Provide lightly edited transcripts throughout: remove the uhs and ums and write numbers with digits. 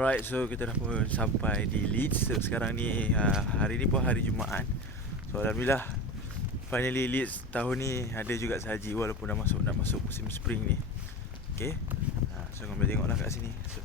Alright, so kita dah pun sampai di Leeds. So, sekarang ni hari ni pun hari Jumaat. So alhamdulillah, finally Leeds tahun ni ada juga salji walaupun dah masuk musim spring ni. Okay, so korang boleh tengok lah kat sini. So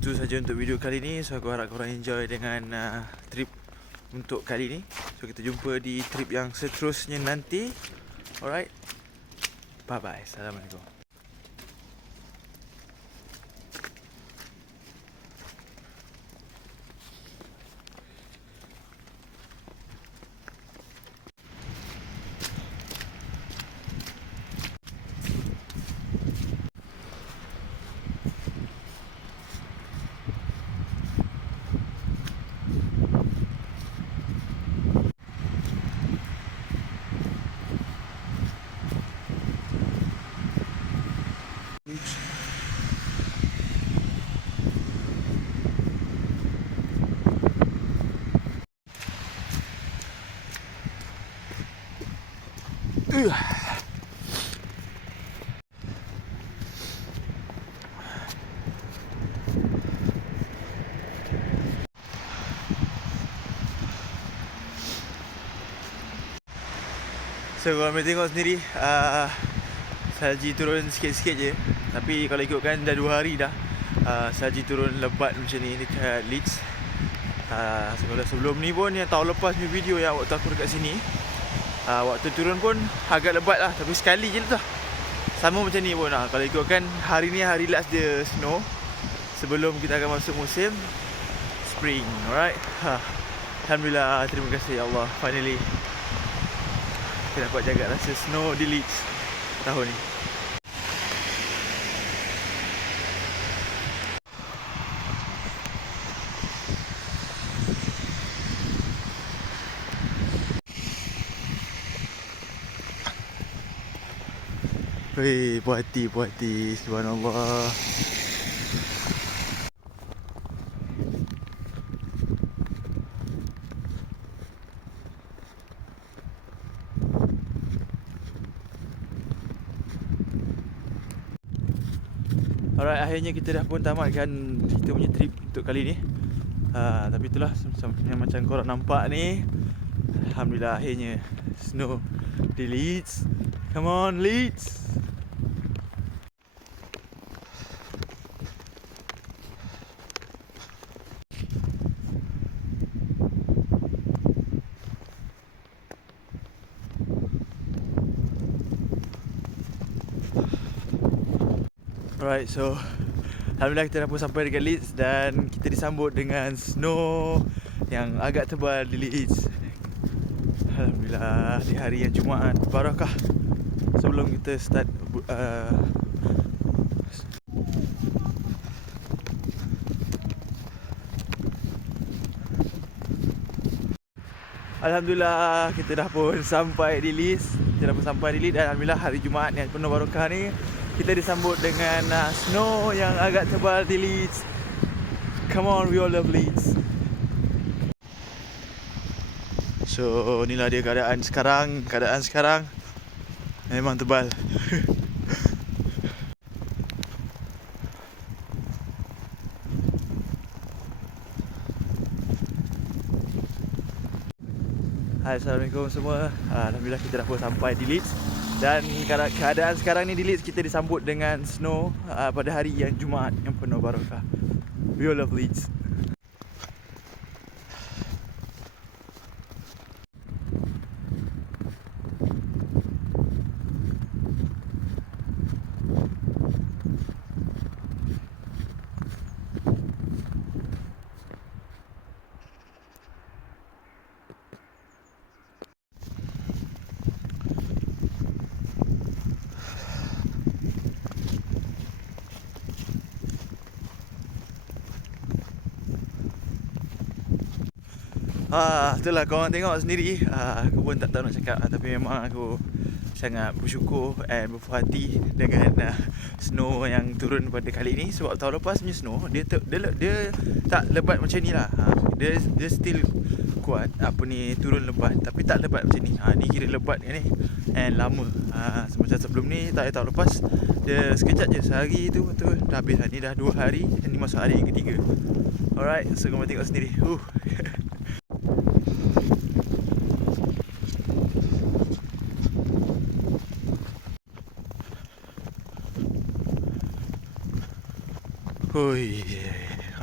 itu saja untuk video kali ni. So aku harap korang enjoy dengan trip untuk kali ni. So kita jumpa di trip yang seterusnya nanti. Alright, bye bye, Assalamualaikum. So korang boleh tengok sendiri, salji turun sikit-sikit je. Tapi kalau ikutkan dah 2 hari dah salji turun lebat macam ni dekat Leeds. Sebelum ni pun, yang tahun lepas ni video yang waktu aku dekat sini, waktu turun pun agak lebat lah. Tapi sekali je lah, sama macam ni pun lah. Kalau ikutkan hari ni hari last dia snow sebelum kita akan masuk musim spring. Alright, alhamdulillah, terima kasih ya Allah, finally kita dapat jaga rasa snow di Leeds tahun ni. Hei, puas hati, subhanallah. Alright, akhirnya kita dah pun tamatkan kita punya trip untuk kali ni. Tapi itulah, yang macam korang nampak ni, alhamdulillah akhirnya snow di Leeds. Come on Leeds. Alright, so alhamdulillah kita dah pun sampai dekat Leeds dan kita disambut dengan snow yang agak tebal di Leeds. Alhamdulillah, di hari yang Jumaat barakah sebelum kita start alhamdulillah kita dah pun sampai di Leeds. Dan alhamdulillah hari Jumaat yang penuh barakah ni kita disambut dengan snow yang agak tebal di Leeds. Come on, we all love Leeds. So inilah dia keadaan sekarang memang tebal. Hai, Assalamualaikum semua. Alhamdulillah kita dah pun sampai di Leeds. Dan keadaan sekarang ni di Leeds, kita disambut dengan snow pada hari yang Jumaat yang penuh barakah. We all love Leeds. Itulah korang tengok sendiri. Aku pun tak tahu nak cakap, tapi memang aku sangat bersyukur dan berpuas hati dengan snow yang turun pada kali ni. Sebab tahun lepas punya snow dia tak lebat macam ni lah. Dia still kuat turun lebat, tapi tak lebat macam ni. Ni kira lebat ni and lama. Macam sebelum ni tahun lepas dia sekejap je, sehari tu betul dah habis dah. Ni dah 2 hari dan ni masuk hari yang ketiga. Alright, so korang tengok sendiri. Korang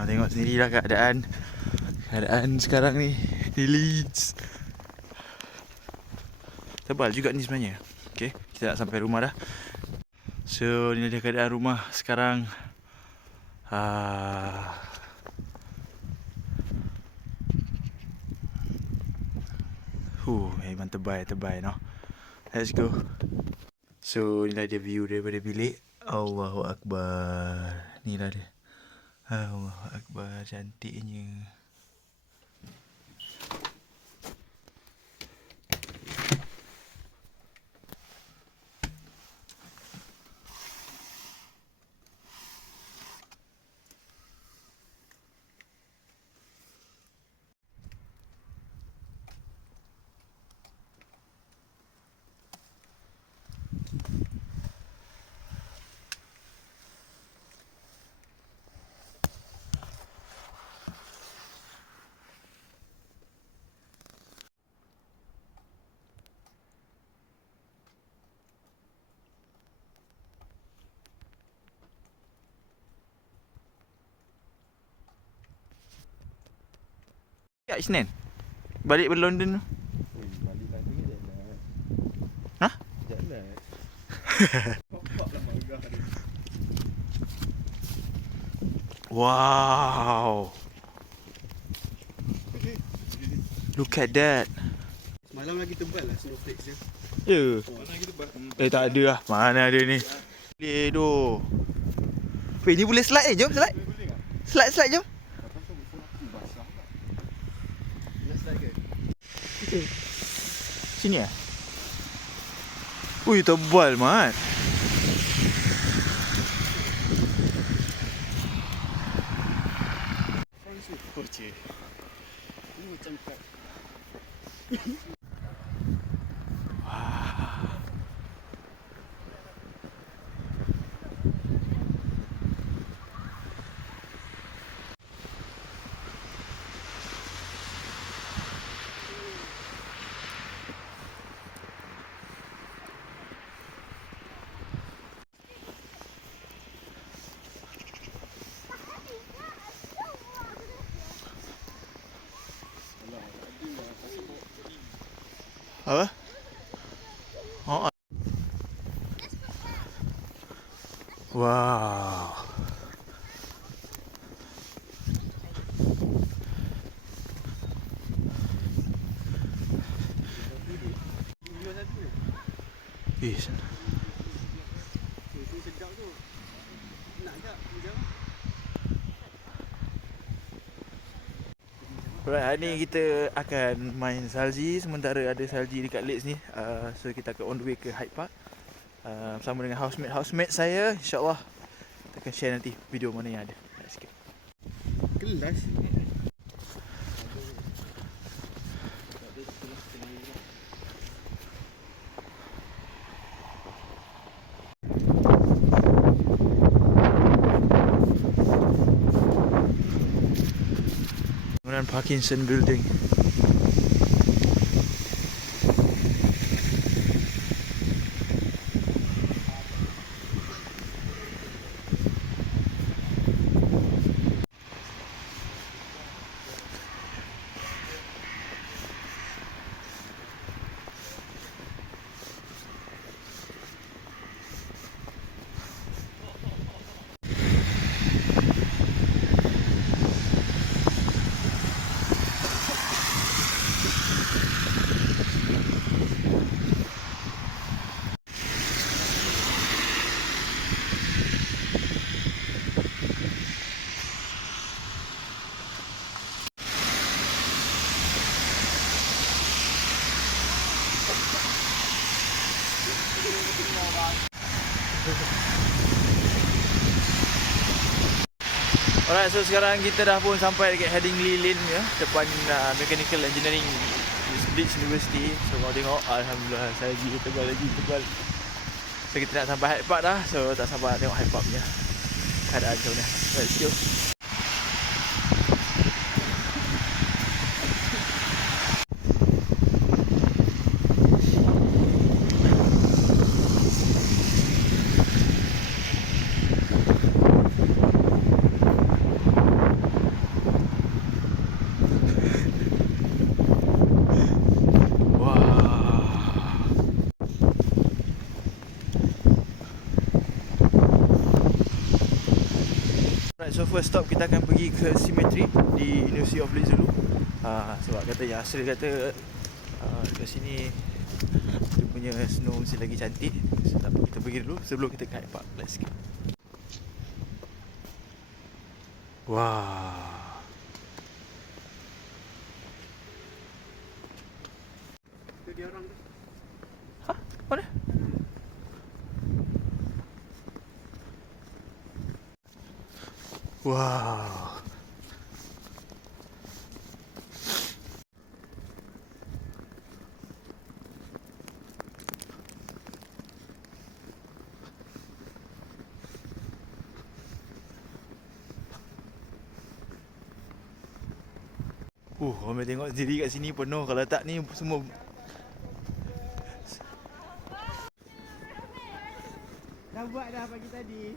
tengok sendiri lah keadaan sekarang ni di Leeds. Tebal juga ni sebenarnya. Okay, kita nak sampai rumah dah. So ni dia keadaan rumah sekarang. Memang tebal no. Let's go. So inilah dia view daripada bilik. Allahu Akbar. Inilah dia. Allahu Akbar, cantiknya. Ya, Isnin. Balik ke London tu. Balik lagi jalan. Hah? Jalan. Bapak lah marah dia. Wow. Look at that. Malam lagi tebal lah snowflakes dia. Ya. Malam lagi tebal. Tak ada lah. Mana ada ni. Boleh tu. Ni boleh slide jom slide. Slide jom. Sini ya? Tebal mat. Ini macam kat Apa? Wow. sedap tu. Nak tak? Alright, hari ni kita akan main salji. Sementara ada salji dekat Leeds ni. So kita akan on the way ke Hyde Park. Bersama dengan housemate saya. InsyaAllah kita akan share nanti video mana yang ada. Sikit. Kelas. Bangunan Parkinson Building. Alright, so sekarang kita dah pun sampai dekat Headingley Lane ya, depan Mechanical Engineering Leeds University. So kalau tengok, alhamdulillah salji tebal lagi tebal. So kita nak sampai Hyde Park dah. So tak sabar nak tengok Hyde Park punya keadaan macam mana. Let's go. So first stop kita akan pergi ke Cemetery di University of Leeds dulu. Sebab kata Yasir kata dekat sini dia punya snow mesti lagi cantik. So tak apa, kita pergi dulu sebelum kita ke Hyde Park. Let's go. Wah. Itu dia orang tu. Hah? Mana? Wow. Orang boleh tengok sendiri kat sini penuh. Kalau tak ni semua Dah buat dah pagi tadi.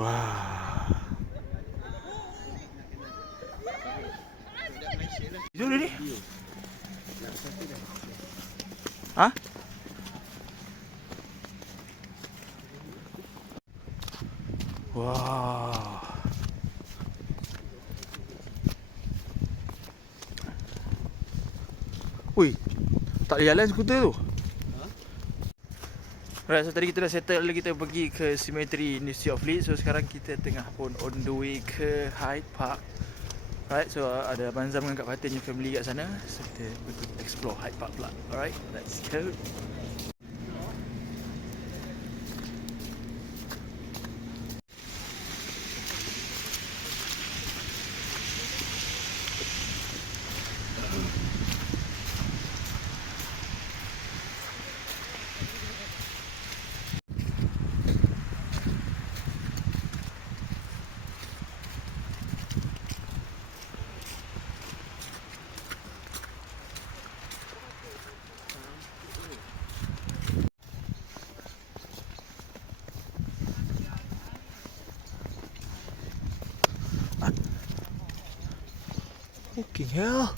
wah. Itu dia ni? Ha? Wah. Ui, tak boleh jalan skuter tu. Alright, so tadi kita dah settle, kita pergi ke Cemetery University of Leeds. So sekarang kita tengah pun on the way ke Hyde Park. Alright, so ada Abang Zam dengan Kak Fatin punya family kat sana. So kita pergi explore Hyde Park pula. Alright, let's go. Fucking hell.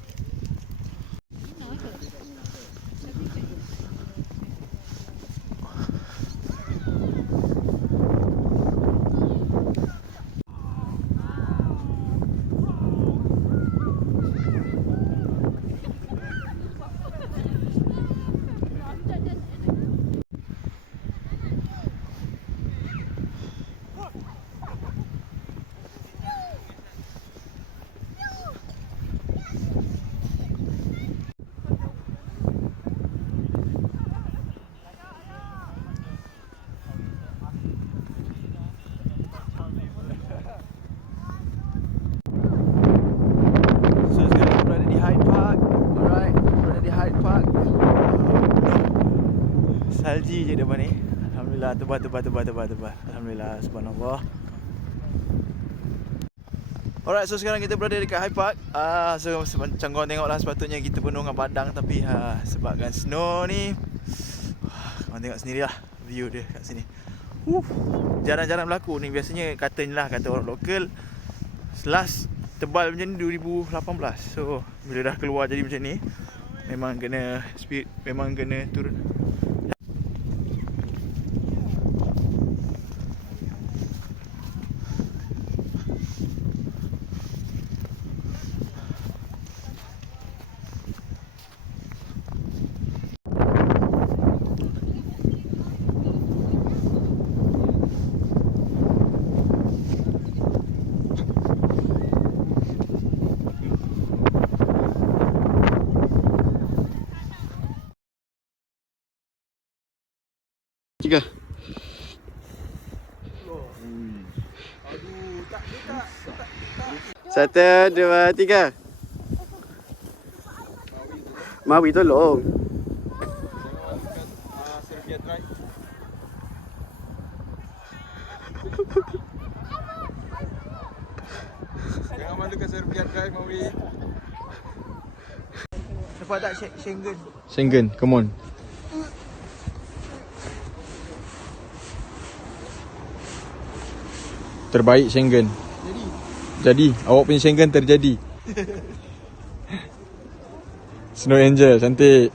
Salji je depan ni. Alhamdulillah, tebal. Alhamdulillah, subhanallah. Alright, so sekarang kita berada dekat Hyde Park. So macam korang tengok lah, sepatutnya kita penuh dengan padang. Tapi sebabkan snow ni, korang tengok sendiri lah view dia kat sini. Jarang-jarang berlaku ni. Biasanya katanya lah, kata orang lokal, last tebal macam ni 2018. So bila dah keluar jadi macam ni, memang kena speed, memang kena turun. Tiga. 1, 2, 3. Mawi tolong. Serbia drive. Jangan malukan Serbia drive, Mawi. Nampak tak Schengen? Schengen, come on. Terbaik Schengen. Jadi, awak punya Schengen terjadi. Snow Angel, cantik.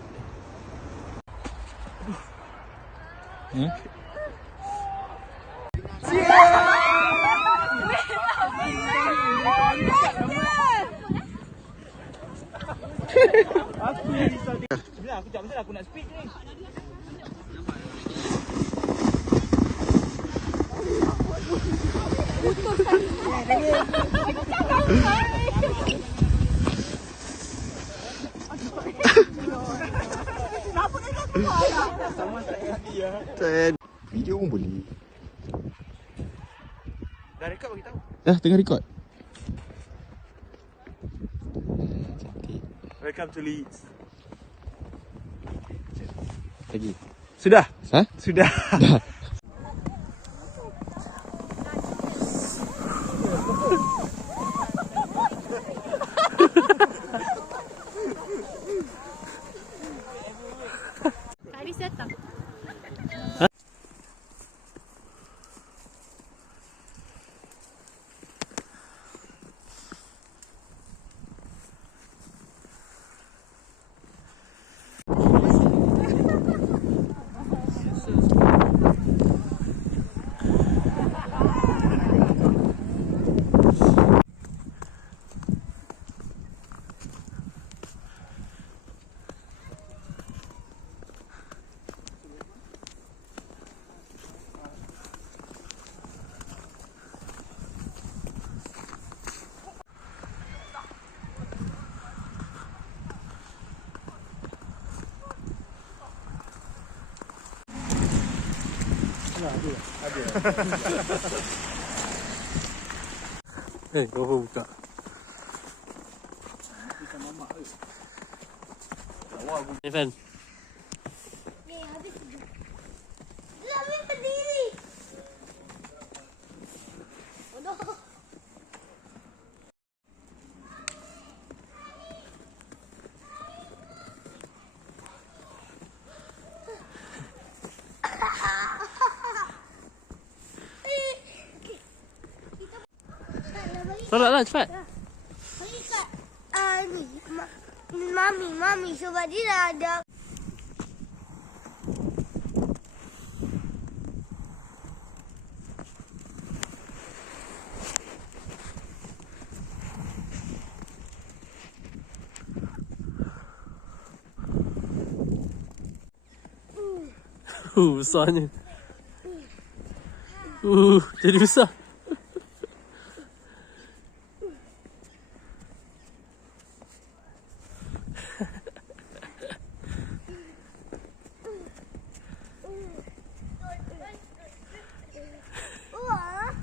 Sebenarnya aku nak speed ni. Video pun boleh. Dah rekod bagi tahu. Dah tengah record. Welcome to Leeds. Lagi. Sudah? Ha? Sudah. Dah. Tadi datang. Kau pun buka. Evan. Lami berdiri. Bodoh. Tolaklah cepat. Pergi kat ni, mami sebab dia dah ada. Besarnya. Jadi besar. Wah.